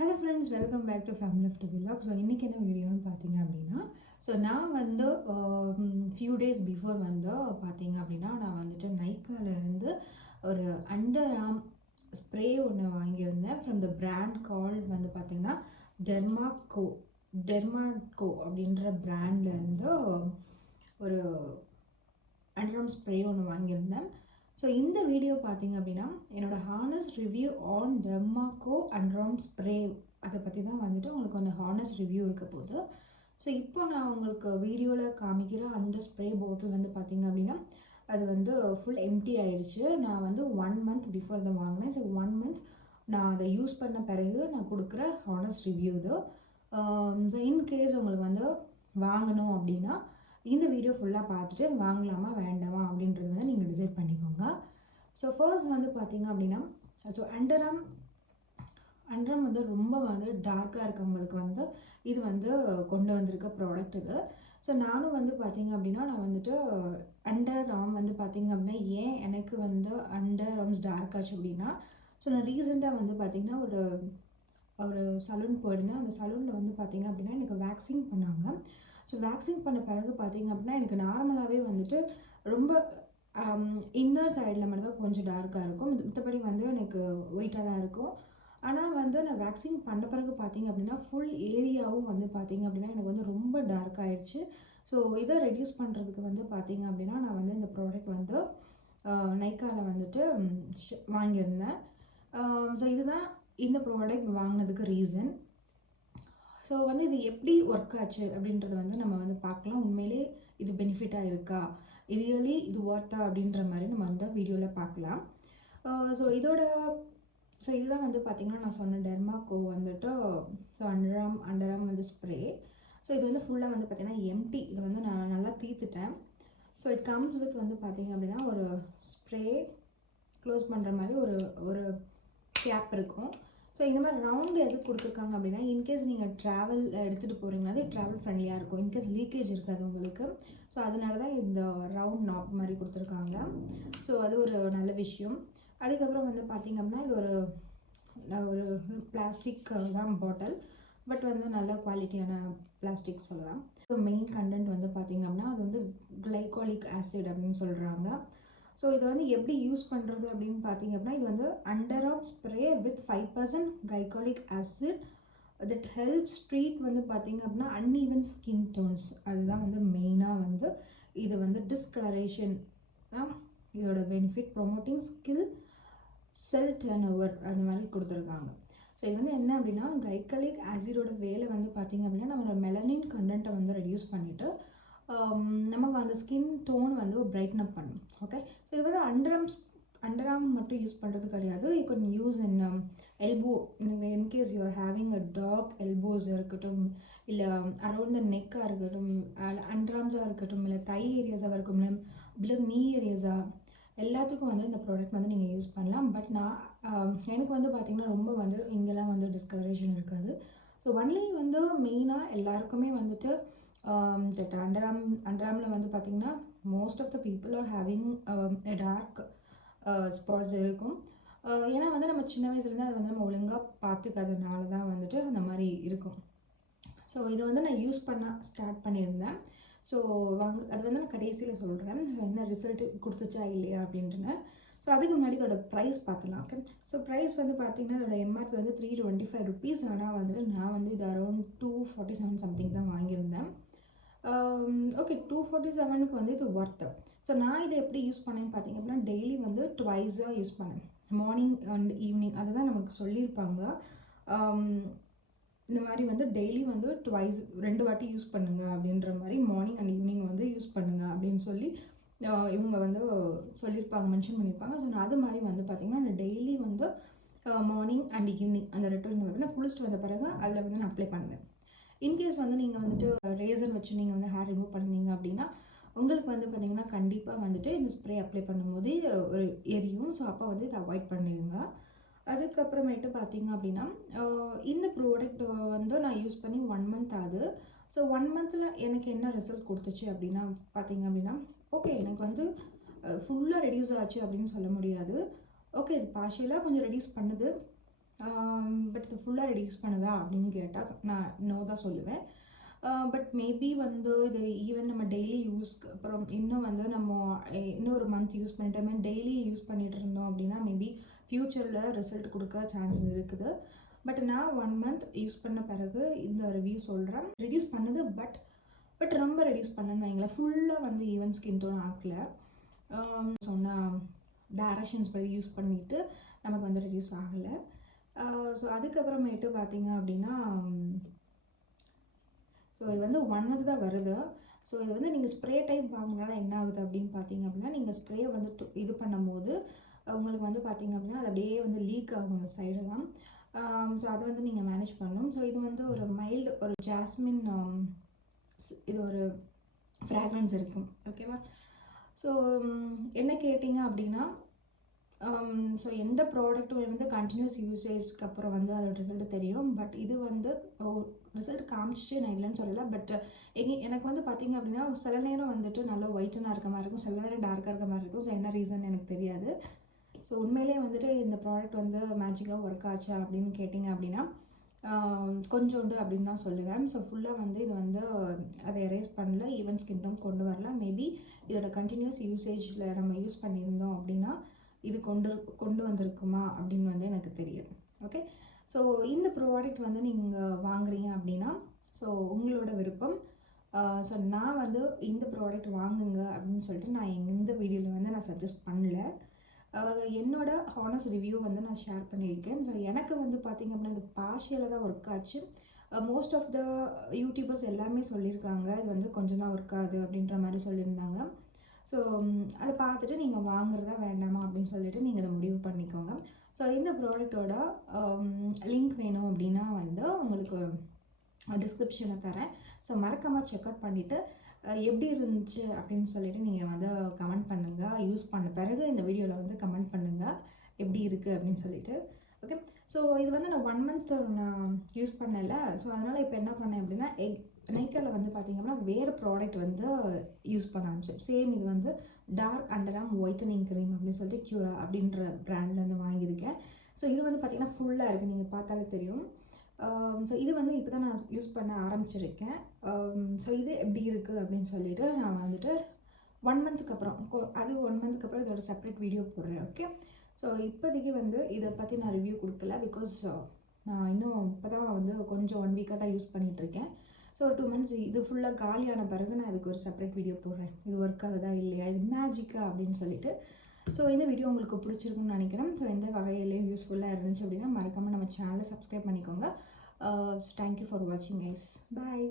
Hello friends, welcome back to family of vlog. So இன்றைக்கி என்ன வீடியோன்னு பார்த்தீங்க அப்படின்னா, ஸோ நான் வந்து ஃபியூ டேஸ் பிஃபோர் வந்து பார்த்தீங்க அப்படின்னா, நான் வந்துட்டு நைக்காலேருந்து ஒரு அண்டர் ஆர்ம் ஸ்ப்ரே ஒன்று வாங்கியிருந்தேன். ஃப்ரம் த பிராண்ட் கால்ட் வந்து பார்த்திங்கன்னா டெர்மாட்கோ அப்படின்ற பிராண்ட்லேருந்து ஒரு அண்டர் ஆர்ம் ஸ்ப்ரே ஒன்று வாங்கியிருந்தேன். ஸோ இந்த வீடியோ பார்த்தீங்க அப்படின்னா என்னோடய honest review on Dermaco under arm spray அதை பற்றி தான் வந்துட்டு உங்களுக்கு அந்த ஹானஸ்ட் ரிவ்யூ இருக்க போகுது. ஸோ இப்போ நான் உங்களுக்கு வீடியோவில் காமிக்கிற அந்த ஸ்ப்ரே பாட்டில் வந்து பார்த்திங்க அப்படின்னா அது வந்து ஃபுல் எம்டி ஆகிடுச்சு. நான் வந்து 1 month பிஃபோர் தான் வாங்கினேன். ஸோ 1 month நான் அதை யூஸ் பண்ண பிறகு நான் கொடுக்குற ஹானஸ்ட் ரிவ்யூ இது. ஸோ இன்கேஸ் உங்களுக்கு வந்து வாங்கணும் அப்படின்னா இந்த வீடியோ ஃபுல்லாக பார்த்துட்டு வாங்கலாமா வேண்டாமா அப்படின்றது வந்து நீங்கள் டிசைட் பண்ணிக்கோங்க. ஸோ ஃபர்ஸ்ட் வந்து பார்த்திங்க அப்படின்னா ஸோ அண்டர் ஆர்ம் வந்து ரொம்ப வந்து டார்க்காக இருக்கவங்களுக்கு வந்து இது வந்து கொண்டு வந்திருக்க ப்ராடக்ட் இது. ஸோ நானும் வந்து பார்த்திங்க அப்படின்னா நான் வந்துட்டு அண்டர் ஆர்ம் வந்து பார்த்திங்க அப்படின்னா ஏன் எனக்கு வந்து அண்டர் ஆர்ம்ஸ் டார்க் ஆச்சு அப்படின்னா, ஸோ நான் ரீசெண்டாக வந்து பார்த்திங்கன்னா ஒரு சலூன் போயிருந்தேன். அந்த சலூனில் வந்து பார்த்திங்க அப்படின்னா எனக்கு வேக்சின் பண்ணாங்க. ஸோ வேக்சின் பண்ண பிறகு பார்த்திங்க அப்படின்னா எனக்கு நார்மலாகவே வந்துட்டு ரொம்ப இன்னர் சைடில் மட்டும் தான் கொஞ்சம் டார்க்காக இருக்கும். மற்றபடி வந்து எனக்கு ஒயிட்டாக தான் இருக்கும். ஆனால் வந்து நான் வேக்சின் பண்ண பிறகு பார்த்திங்க அப்படின்னா ஃபுல் ஏரியாவும் வந்து பார்த்திங்க அப்படின்னா எனக்கு வந்து ரொம்ப டார்க் ஆகிடுச்சு. ஸோ இதை ரெடியூஸ் பண்ணுறதுக்கு வந்து பார்த்திங்க அப்படின்னா நான் வந்து இந்த ப்ராடக்ட் வந்து நைக்காவில் வந்துட்டு வாங்கியிருந்தேன். ஸோ இதுதான் இந்த ப்ராடக்ட் வாங்கினதுக்கு ரீசன். ஸோ வந்து இது எப்படி ஒர்க் ஆச்சு அப்படின்றத வந்து நம்ம வந்து பார்க்கலாம். உண்மையிலே இது பெனிஃபிட்டாக இருக்கா, ரியலி இது ஒர்த்தா அப்படின்ற மாதிரி நம்ம வந்து வீடியோவில் பார்க்கலாம். ஸோ இதுதான் வந்து பார்த்திங்கன்னா நான் சொன்ன டெர்மாக்கோ வந்துட்டு ஸோ அண்டர் ஆர்ம் வந்து ஸ்ப்ரே. ஸோ இது வந்து ஃபுல்லாக வந்து பார்த்திங்கன்னா எம்டி. இதை வந்து நான் நல்லா தீர்த்துட்டேன். ஸோ இட் கம்ஸ் வித் வந்து பார்த்திங்க அப்படின்னா ஒரு ஸ்ப்ரே க்ளோஸ் பண்ணுற மாதிரி ஒரு கேப் இருக்கும். ஸோ இந்த மாதிரி ரவுண்டு எதுக்கு கொடுத்துருக்காங்க அப்படின்னா இன்கேஸ் நீங்கள் ட்ராவல் எடுத்துகிட்டு போகிறீங்கன்னா அது ட்ராவல் ஃப்ரெண்ட்லியாக இருக்கும். இன்கேஸ் லீக்கேஜ் இருக்காது உங்களுக்கு. ஸோ அதனால தான் இந்த ரவுண்ட் நாப் மாதிரி கொடுத்துருக்காங்க. ஸோ அது ஒரு நல்ல விஷயம். அதுக்கப்புறம் வந்து பார்த்திங்க அப்படின்னா இது ஒரு பிளாஸ்டிக் தான் பாட்டில். பட் வந்து நல்ல குவாலிட்டியான பிளாஸ்டிக் சொல்லலாம். ஸோ மெயின் கண்டென்ட் வந்து பார்த்திங்க அப்படின்னா அது வந்து கிளைகாலிக் ஆசிட் அப்படின்னு சொல்கிறாங்க. ஸோ இதை வந்து எப்படி யூஸ் பண்ணுறது அப்படின்னு பார்த்திங்க அப்படின்னா இது வந்து under arm spray with 5% glycolic acid that helps treat வந்து பார்த்திங்க அப்படின்னா அன்ஈவன் ஸ்கின் டோன்ஸ். அதுதான் வந்து மெயினாக வந்து இது வந்து டிஸ்கலரேஷன் இதோட பெனிஃபிட், ப்ரொமோட்டிங் ஸ்கில் செல் டர்ன் ஓவர் அந்த மாதிரி கொடுத்துருக்காங்க. ஸோ இது வந்து என்ன அப்படின்னா கிளைகாலிக் ஆசிடோட வேலை வந்து பார்த்திங்க அப்படின்னா நம்மளோட மெலனின் கண்டென்ட்டை வந்து ரெடியூஸ் பண்ணிவிட்டு நமக்கு அந்த ஸ்கின் டோன் வந்து பிரைட்டன் அப் பண்ணும். ஓகே, ஸோ இது வந்து அண்டர் ஆர்ம் மட்டும் யூஸ் பண்ணுறது கிடையாது. You can use in elbow. நீங்கள் in case you are having a dark elbows இருக்கட்டும், இல்லை அரௌண்ட் த நெக்காக இருக்கட்டும், அண்டர் ஆர்ம்ஸாக இருக்கட்டும், இல்லை தை ஏரியாஸாக இருக்கும், இல்லை நீ ஏரியாஸாக, எல்லாத்துக்கும் வந்து இந்த ப்ராடக்ட் வந்து நீங்கள் யூஸ் பண்ணலாம். பட் எனக்கு வந்து பார்த்திங்கன்னா ரொம்ப வந்து இங்கெல்லாம் வந்து டிஸ்கலரேஷன் இருக்காது. ஸோ ஒன்லி வந்து மெயினாக எல்லாருக்குமே வந்துட்டு தட் அண்டர் ஆர்மில் வந்து பார்த்திங்கன்னா most of the people are having a dark spots இருக்கும். ஏன்னா வந்து நம்ம சின்ன வயசுலேருந்து அதை வந்து நம்ம ஒழுங்காக பார்த்துக்காதனால தான் வந்துட்டு அந்த மாதிரி இருக்கும். ஸோ இதை வந்து நான் யூஸ் பண்ண ஸ்டார்ட் பண்ணியிருந்தேன். ஸோ அது வந்து நான் கடைசியில் சொல்கிறேன் என்ன ரிசல்ட் கொடுத்துச்சா இல்லையா அப்படின்ட்டுன்னு. ஸோ அதுக்கு முன்னாடி இதோட ப்ரைஸ் பார்த்துலாம். ஓகே, ஸோ ப்ரைஸ் வந்து பார்த்திங்கன்னா இதோட எம்ஆர்பி வந்து 325 rupees. ஆனால் வந்துட்டு நான் வந்து இது அரௌண்ட் 247 சம்திங் தான் வாங்கியிருந்தேன். ஓகே, 247க்கு வந்து இது ஒர்த்து. ஸோ நான் இதை எப்படி யூஸ் பண்ணேன்னு பார்த்திங்க அப்படின்னா டெய்லி வந்து ட்வைஸாக யூஸ் பண்ணேன், மார்னிங் அண்ட் ஈவினிங். அதுதான் நமக்கு சொல்லியிருப்பாங்க. இந்த மாதிரி வந்து டெய்லி வந்து ட்வைஸ் 2 வாட்டி யூஸ் பண்ணுங்கள் அப்படின்ற மாதிரி, மார்னிங் அண்ட் ஈவினிங் வந்து யூஸ் பண்ணுங்கள் அப்படின்னு சொல்லி இவங்க வந்து சொல்லியிருப்பாங்க, மென்ஷன் பண்ணியிருப்பாங்க. ஸோ நான் அது மாதிரி வந்து பார்த்திங்கன்னா நான் டெய்லி வந்து மார்னிங் அண்ட் ஈவினிங் அந்த 2 வந்து நான் குளிச்சுட்டு வந்த பிறகு அதில் வந்து நான் அப்ளை பண்ணுவேன். இன்கேஸ் வந்து நீங்கள் வந்துட்டு ரேசர் வச்சு நீங்கள் வந்து ஹேர் ரிமூவ் பண்ணிங்க அப்படின்னா உங்களுக்கு வந்து பார்த்திங்கன்னா கண்டிப்பாக வந்துட்டு இந்த ஸ்ப்ரே அப்ளை பண்ணும்போது ஒரு எரியும். ஸோ அப்போ வந்து இதை அவாய்ட் பண்ணிடுங்க. அதுக்கப்புறமேட்டு பார்த்திங்க அப்படின்னா இந்த ப்ராடக்ட் வந்து நான் யூஸ் பண்ணி 1 month ஆகுது. ஸோ 1 monthல எனக்கு என்ன ரிசல்ட் கொடுத்துச்சு அப்படின்னா பார்த்திங்க அப்படின்னா ஓகே, எனக்கு வந்து ஃபுல்லாக ரெடியூஸ் ஆச்சு அப்படின்னு சொல்ல முடியாது. ஓகே, இது பார்ஷியலாக கொஞ்சம் ரெடியூஸ் பண்ணுது. பட் இது ஃபுல்லாக ரெடியூஸ் பண்ணுதா அப்படின்னு கேட்டால் நான் நோ தான் சொல்லுவேன். பட் மேபி வந்து இது ஈவன் நம்ம டெய்லி யூஸ்க்கு அப்புறம் இன்னும் வந்து நம்ம இன்னும் ஒரு மந்த் யூஸ் பண்ணிட்டோமே டெய்லி யூஸ் பண்ணிகிட்டு இருந்தோம் அப்படின்னா மேபி ஃப்யூச்சரில் ரிசல்ட் கொடுக்க சான்சஸ் இருக்குது. பட் நான் 1 மந்த் யூஸ் பண்ண பிறகு இந்த ரிவ்யூ சொல்கிறேன். ரெடியூஸ் பண்ணுது பட் ரொம்ப ரெடியூஸ் பண்ணணும்னு வைங்களேன். ஃபுல்லாக வந்து ஈவன் ஸ்கின் டோன் ஆகல. சொன்ன டைரக்ஷன்ஸ் படி யூஸ் பண்ணிவிட்டு நமக்கு வந்து ரெடியூஸ் ஆகலை. ஸோ அதுக்கப்புறமேட்டு பார்த்தீங்க அப்படின்னா ஸோ இது வந்து 1 மந்த் தான் வருது. ஸோ இது வந்து நீங்கள் ஸ்ப்ரே டைப் வாங்கினால என்ன ஆகுது அப்படின்னு பார்த்தீங்க அப்படின்னா நீங்கள் ஸ்ப்ரே வந்து இது பண்ணும்போது உங்களுக்கு வந்து பார்த்தீங்க அப்படின்னா அது அப்படியே வந்து லீக் ஆகும் அந்த சைடெல்லாம். ஸோ அதை வந்து நீங்கள் மேனேஜ் பண்ணணும். ஸோ இது வந்து ஒரு மைல்டு ஒரு ஜாஸ்மின் இது ஒரு ஃப்ராக்ரன்ஸ் இருக்கும். ஓகேவா? ஸோ என்ன கேட்டிங்க அப்படின்னா ஸோ எந்த ப்ராடக்ட்டும் வந்து கண்டினியூஸ் யூசேஜ்க்கு அப்புறம் வந்து அதோட ரிசல்ட் தெரியும். பட் இது வந்து ரிசல்ட் காமிச்சிட்டு நான் இல்லைன்னு சொல்லலை. பட் எனக்கு வந்து பார்த்திங்க அப்படின்னா சில நேரம் வந்துட்டு நல்லா ஒயிட்டனாக இருக்க மாதிரி இருக்கும், சில நேரம் டார்க்காக இருக்க மாதிரி இருக்கும். ஸோ என்ன ரீசன் எனக்கு தெரியாது. ஸோ உண்மையிலே வந்துட்டு இந்த ப்ராடக்ட் வந்து மேஜிக்காக ஒர்க் ஆச்சா அப்படின்னு கேட்டிங்க அப்படின்னா கொஞ்சோண்டு அப்படின்னு தான் சொல்லுவேன். ஸோ ஃபுல்லாக வந்து இது வந்து அதை எரேஸ் பண்ணல, ஈவன் ஸ்கின் டோன் கொண்டு வரல. மேபி இதோட கண்டினியூஸ் யூசேஜில் நம்ம யூஸ் பண்ணியிருந்தோம் அப்படின்னா இது கொண்டு வந்திருக்குமா அப்படின்னு வந்து எனக்கு தெரியும். ஓகே, ஸோ இந்த ப்ராடக்ட் வந்து நீங்கள் வாங்குறீங்க அப்படின்னா ஸோ உங்களோட விருப்பம். ஸோ நான் வந்து இந்த ப்ராடக்ட் வாங்குங்க அப்படின்னு சொல்லிட்டு நான் இந்த வீடியோவில் வந்து நான் சஜஸ்ட் பண்ணல. என்னோட ஹானஸ்ட் ரிவ்யூ வந்து நான் ஷேர் பண்ணியிருக்கேன். ஸோ எனக்கு வந்து பார்த்திங்க அப்படின்னா இது பார்ஷியலாக தான் ஒர்க் ஆச்சு. மோஸ்ட் ஆஃப் த யூடியூபர்ஸ் எல்லாருமே சொல்லியிருக்காங்க இது வந்து கொஞ்சம் தான் ஒர்க் ஆகுது அப்படின்ற மாதிரி சொல்லியிருந்தாங்க. ஸோ அதை பார்த்துட்டு நீங்கள் வாங்குறதா வேண்டாமா அப்படின்னு சொல்லிட்டு நீங்கள் அதை முடிவு பண்ணிக்கோங்க. ஸோ இந்த ப்ராடக்டோட லிங்க் வேணும் அப்படின்னா வந்து உங்களுக்கு டிஸ்கிரிப்ஷனில் தரேன். ஸோ மறக்காமல் செக் அவுட் பண்ணிவிட்டு எப்படி இருந்துச்சு அப்படின்னு சொல்லிட்டு நீங்கள் வந்து கமெண்ட் பண்ணுங்கள். யூஸ் பண்ண பிறகு இந்த வீடியோவில் வந்து கமெண்ட் பண்ணுங்கள் எப்படி இருக்குது அப்படின்னு சொல்லிட்டு. ஓகே, ஸோ இது வந்து நான் 1 மந்த் நான் யூஸ் பண்ணலை. ஸோ அதனால் இப்போ என்ன பண்ணேன் அப்படின்னா நைக்காவில் வந்து பார்த்திங்க அப்படின்னா வேறு ப்ராடக்ட் வந்து யூஸ் பண்ண ஆரம்பிச்சேன். சேம் இது வந்து dark under arm whitening cream அப்படின்னு சொல்லிட்டு க்யூரா அப்படின்ற பிராண்டில் வந்து வாங்கியிருக்கேன். ஸோ இது வந்து பார்த்திங்கன்னா ஃபுல்லாக இருக்குது, நீங்கள் பார்த்தாலே தெரியும். ஸோ இது வந்து இப்போ தான் நான் யூஸ் பண்ண ஆரம்பிச்சிருக்கேன். ஸோ இது எப்படி இருக்குது அப்படின்னு சொல்லிட்டு நான் வந்துட்டு 1 மந்த்துக்கு அப்புறம் அது 1 மந்த்துக்கு அப்புறம் இதோட செப்பரேட் வீடியோ போடுறேன். ஓகே, ஸோ இப்போதைக்கு வந்து இதை பற்றி நான் ரிவ்யூ கொடுக்கல. பிகாஸ் நான் இன்னும் இப்போ தான் வந்து கொஞ்சம் 1 வீக்காக தான் யூஸ் பண்ணிகிட்ருக்கேன். ஸோ 2 மந்த்ஸ் இது ஃபுல்லாக காலியான பிறகு நான் இதுக்கு ஒரு செப்பரேட் வீடியோ போடுறேன். இது ஒர்க் ஆகுதா இல்லையா, இது மேஜிக்கா அப்படின்னு சொல்லிட்டு. ஸோ இந்த வீடியோ உங்களுக்கு பிடிச்சிருக்குன்னு நினைக்கிறேன். ஸோ எந்த வகையிலையும் யூஸ்ஃபுல்லாக இருந்துச்சு அப்படின்னா மறக்காமல் நம்ம சேனலை சப்ஸ்கிரைப் பண்ணிக்கோங்க. ஸோ தேங்க்யூ ஃபார் வாட்சிங் கைஸ். பாய்.